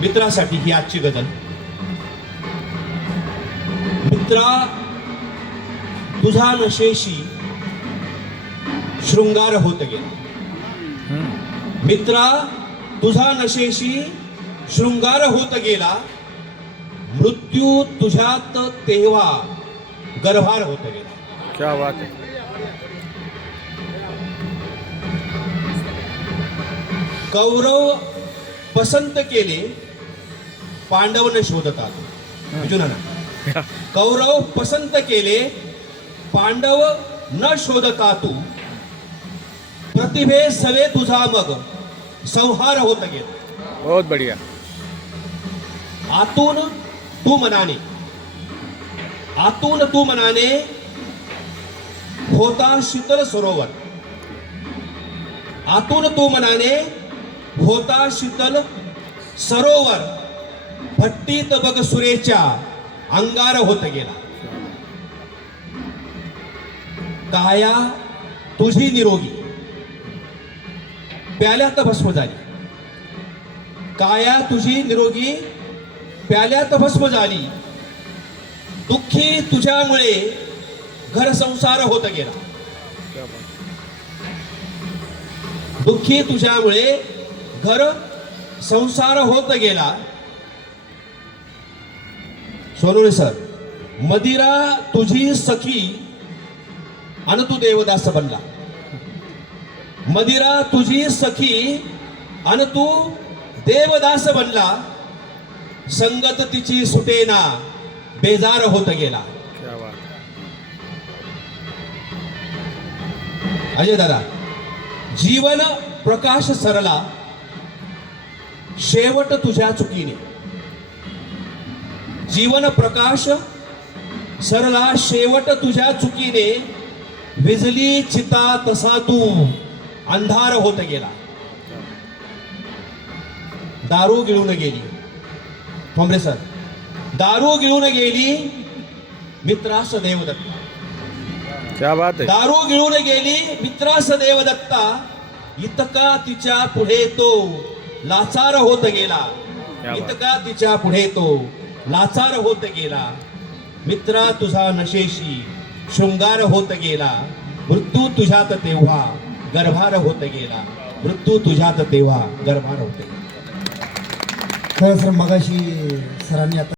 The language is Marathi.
मित्रासाठी ही आजची गझल. मित्रा तुझा नशेशी शृंगार होत गेला. मित्रा तुझा नशेशी शृंगार होत गेला. मृत्यू तुझ्यात तेव्हा गर्भार होत गेला. क्या बात है. कौरव पसंत केले पांडव न शोधतात. अर्जुनाना कौरव पसंत केले पांडव न शोधता तू. प्रतिभे सवे तुझा मग संहार होत गेला. बहुत बढ़िया. आतून तू मनाने आतून तू मनाने होता शीतल सरोवर. आतून तू मनाने होता शीतल सरोवर. भट्टीत बग सुरेच्या अंगार होत गेला. काया तुझी निरोगी प्याल्यात भस्म झाली. काया तुझी निरोगी प्याल्यात भस्म झाली. दुःखी तुझ्यामुळे घर संसार होत गेला. दुःखी तुझ्यामुळे घर संसार होत गेला. सोनवणे सर, मदिरा तुझी सखी अन तू देवदास बनला. मदिरा तुझी सखी अन तू देवदास बनला. संगत तिची सुटेना बेजार होत गेला. क्या बात. अजय दादा, जीवन प्रकाश सरला शेवट तुझ्या चुकीने. जीवन प्रकाश सरला शेवट तुझ्या चुकीने. विजली चिता तसा तू अंधार होत गेला. दारू गिळून गेली. ठोंबरे सर, दारू गिळून गेली मित्रास देवदत्ता. क्या बात है. दारू गिळून गेली मित्रास देवदत्ता. इतका तिच्या पुढे तो लाचार होत गेला. इतका तिच्या पुढे तो लाचार होत गेला. मित्रा तुझा नशेशी शृंगार होत गेला. मृत्यू तुझ्यात तेव्हा गर्भार होत गेला. मृत्यू तुझ्यात तेव्हा गर्भार होत गेला. खरं सर, मगाशी सरांनी आता